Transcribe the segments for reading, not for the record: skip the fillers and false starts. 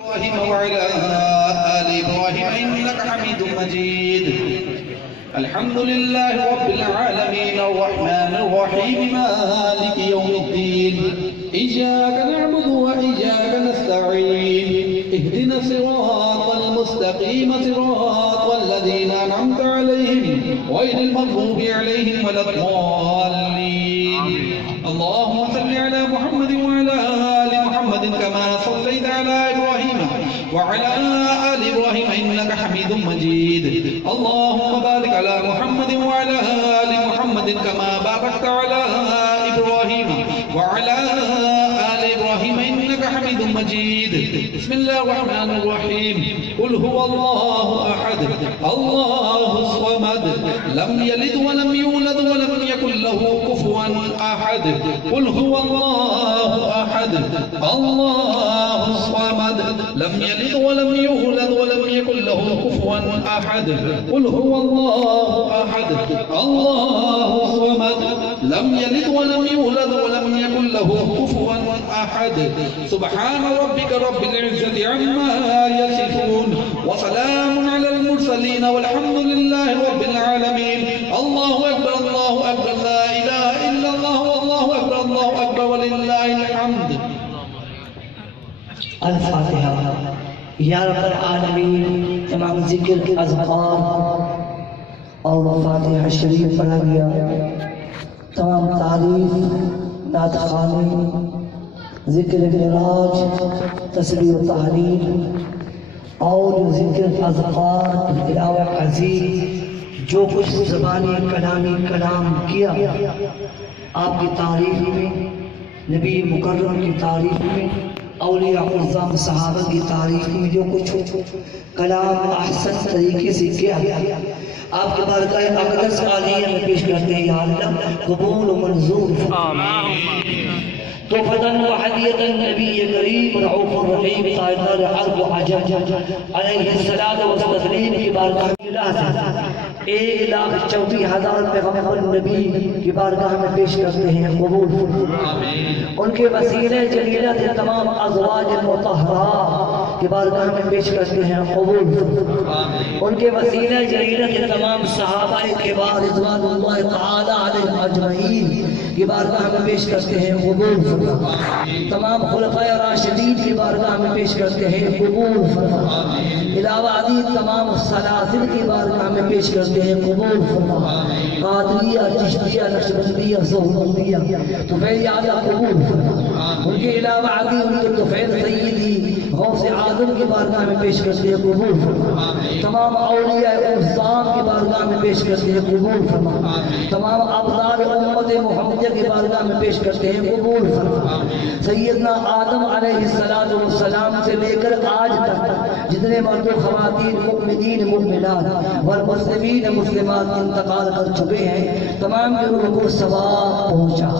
إبراهيم وعلى آل إبراهيم إنك حميد مجيد. الحمد لله رب العالمين الرحمن الرحيم مالك يوم الدين. إياك نعبد وإياك نستعين. اهدنا الصراط المستقيم صراط الذين أنعمت عليهم غير المغضوب عليهم ولا الضالين. اللهم صل على محمد وعلى آل محمد كما صليت على إبراهيم وعلى آل إبراهيم إنك حميد مجيد. اللهم بارك على محمد وعلى آل محمد كما باركت على إبراهيم وعلى آل إبراهيم إنك حميد مجيد. بسم الله الرحمن الرحيم. قل هو الله أحد الله الصمد لم يلد ولم يولد ولم يكن له كفوا أحد. قل هو الله أحد الله الصمد لم يلد ولم يولد ولم يكن له كفوا أحد. قل هو الله أحد الله الصمد لم يلد ولم يولد ولم يكن له كفوا أحد. سبحان ربك رب العزة عما يصفون وسلام على المرسلين والحمد لله رب العالمين. الله أكبر الله أكبر لا إله إلا الله والله أكبر الله أكبر ولله الحمد. الفاتحہ. یا رب العالمین تمام ذکر اذکار اور فاتحہ شریف پڑھا گیا. تمام تعریف نعت خوانی ذکر معراج تسبیح و تحلیل اور ذکر اذکار تلاوت عزیز جو کچھ زبانی کلامی کلام کیا آپ کی تعریف میں نبی مکرم کی تعریف میں اولیاء اعظم صحابہ کی تاریخ میں جو کچھ کلام احسن طریقے سے کیا آپ کے بارگاہ اقدس عالیہ میں پیش کرتے ہیں. یا اللہ قبول و منظور تو فتن و حدیت النبی کریم رعوف الرحیم طائدار عرب و عجم علیہ السلام و تسلیم کی بارگاہ میں 1,34,000 پیغمبر نبی کی بارگاہ میں پیش کرتے ہیں قبول. ان کے وسیلے جلیلہ تمام ازواج مطہرہ کی بارگاہ میں پیش کرتے ہیں قبول. ان کے وسیلے جلیلہ تمام صحابہ کبار رضوان اللہ تعالی علیہم اجمعین کی بارگاہ میں پیش کرتے ہیں قبول. تمام خلفائے راشدین کی بارگاہ میں پیش کرتے ہیں قبول. علاوہ ازیں تمام سلاسل کی بارگاہ میں پیش کرتے ہیں قبول. قادریہ چشتیہ نقشبندیہ سہروردیہ تو فیض اعلیٰ قبول. ان کے علاوہ ازیں ان کے توفیل سیدی غوث اعظم کی بارگاہ میں پیش کرتے ہیں قبول. تمام اولیاء اعظام کی بارگاہ میں پیش کرتے ہیں قبول. تمام ابطال امت محمدیہ کی بارگاہ میں پیش کرتے ہیں قبول. سیدنا آدم علیہ السلام سے لے کر آج تک جتنے مرد و خواتین مؤمنین مؤمنات والمسلمین مسلمات انتقال کر چکے ہیں تمام کے روح کو ثواب پہنچا.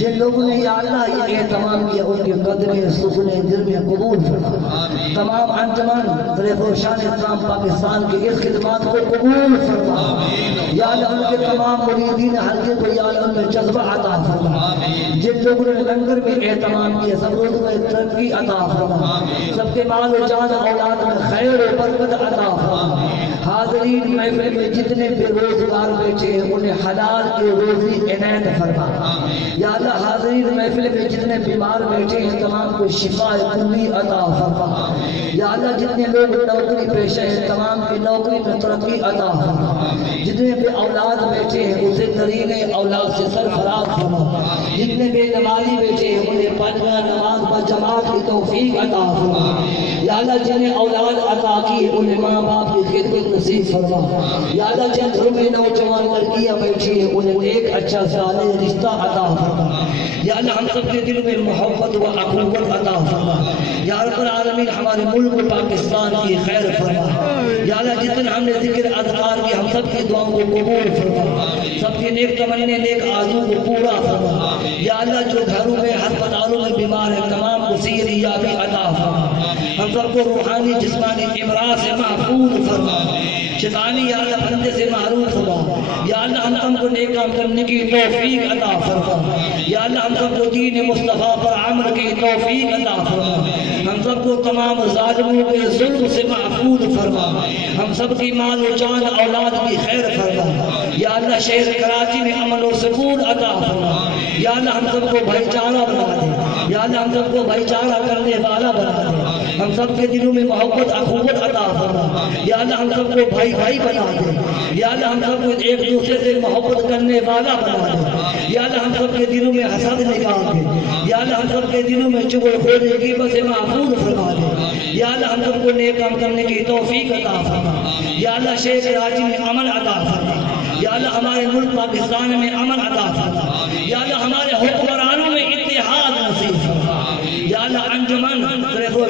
جن لوگوں نے یا اللہ یہ اہتمام کیا ان کے قدمیں سخنیں دل میں قبول فرما. تمام انجمن ضریف و شان اسلام پاکستان کی اس خدمات کو قبول فرما. یا اللہ ان کے تمام مریدین حلقے کو یا اللہ ان میں جذبہ عطا فرما. جن لوگوں نے لنگر میں اہتمام کیا سب لوگوں میں ترقی عطا فرما. سب کے مال و جان اولاد میں خیر و برکت عطا فرما. حاضرین محفل میں جتنے بے روزگار بیٹھے ہیں انہیں حلال کی روزی عنایت فرما. یا اللہ حاضرین محفل میں جتنے بیمار بیٹھے ہیں تمام کو شفا کلی عطا فرما. یا اللہ جتنے لوگ نوکری پیشہ ہیں تمام کی نوکری میں ترقی عطا فرما. جتنے بے اولاد بیٹھے ہیں اسے ترین اولاد سے سرفراز فرما. جتنے بے نمازی بیٹھے ہیں انہیں پنجہ نماز با جماعت کی توفیق عطا فرما. یا اللہ جنہیں اولاد عطا کی انہیں ماں باپ کی خدمت نصیب فرما. یا اللہ جن گھروں میں نوجوان لڑکیاں بیٹھی ہیں انہیں ایک اچھا صالح رشتہ عطا فرما. یا اللہ ہم سب کے دل میں محبت و اخوت عطا فرما. یا رب العالمین ہمارے ملک پاکستان کی خیر فرما. یا اللہ جتنے ہم نے ذکر اذکار کی ہم سب کی دعاؤں کو قبول فرما. سب کے نیک تمنے نیک آرزو کو پورا فرما. یا اللہ جو گھروں میں ہسپتالوں میں بیمار ہیں تمام کو صحت یابی عطا فرما. ہم سب کو روحانی جسمانی امراض سے محفوظ فرما، شیطانی یا اللہ بندے سے محروم فرما، یا اللہ ہم سب کو نیک کام کرنے کی توفیق عطا فرما، یا اللہ ہم سب کو دین مصطفیٰ پر عمل کی توفیق عطا فرما، ہم سب کو تمام ظالموں کے ظلم سے محفوظ فرما، ہم سب کی مال و جان اولاد کی خیر فرما، یا اللہ شہر کراچی میں امن و سکون عطا فرما، یا اللہ ہم سب کو بھائی چارہ بنا دے، یا اللہ ہم سب کو بھائی چارہ کرنے والا بنا دے، ہم سب کے دلوں میں محبت اخوت عطا فرما، یا اللہ ہم سب کو بھائی بھائی بنا دے، یا اللہ ہم سب کو ایک دوسرے سے محبت کرنے والا بنا دے، یا اللہ ہم سب کے دلوں میں حسد نکال دے، یا اللہ ہم سب کے دلوں میں چغل خوری غیبت سے محفوظ فرما دے، یا اللہ ہم سب کو نیک کام کرنے کی توفیق عطا فرما، یا اللہ شہر کراچی میں امن عطا فرما، یا اللہ ہمارے ملک پاکستان میں امن عطا فرما، یا اللہ ہمارے حکمرانوں میں اتحاد نصیب فرما، یا اللہ انجمن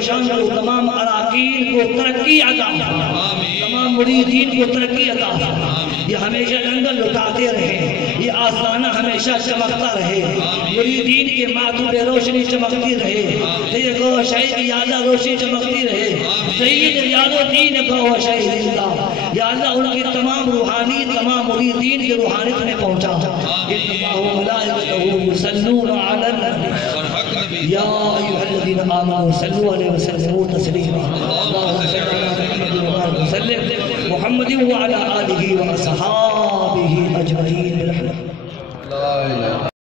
شان کو تمام اراکین کو ترقی عطا فرما، تمام مریدین کو ترقی عطا فرما، یہ ہمیشہ لنگر لٹاتے رہے، یہ آستانہ ہمیشہ چمکتا رہے، مریدین کے ماتھوں پہ روشنی چمکتی رہے، یہ گوہ شاہی کی یادہ روشنی چمکتی رہے، سید ریاض الدین گوہ شاہی زندہ، یا اللہ ان کی تمام روحانی تمام مریدین کی روحانیت میں پہنچا، اللہ ملائکتہ یصلون علی النبی یا ایھا الذین آمنوا صلوا علیہ وسلم تسلیما، اللهم صل علی محمد وعلی آلہ وصحبہ